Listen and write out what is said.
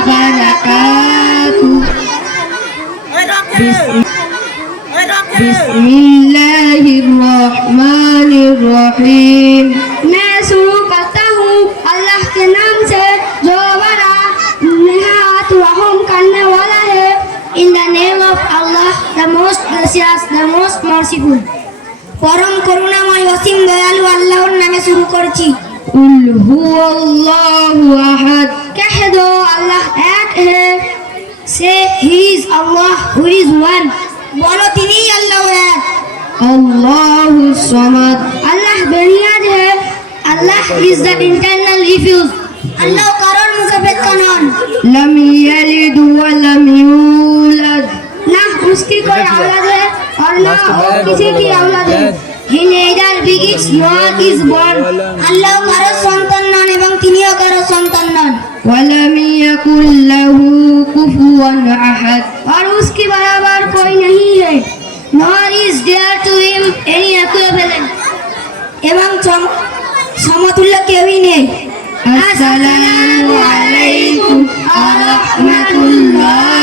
وبركاته بسم بسم الله الرحمن الرحيم मैं शुरू करता हूँ अल्लाह के नाम से जो बड़ा निहायत रहम करने वाला है in the name of Allah the most gracious the most merciful পরম করুণাময় অসীম দয়ালু আল্লাহর নামে শুরু করছি قل هو الله أحد He is who is one. তিনি আল্লাহ হে আল্লাহ ইজ দ্য আল্লাহ কারও সন্তান এবং তিনিও কারও সন্তান নন। يكن له كفوا أحد और उसके बराबर कोई नहीं है nor is there to him any equivalent এবং সমতুল্য কেউই নেই আসসালামু আলাইকুম ওয়া রাহমাতুল্লাহ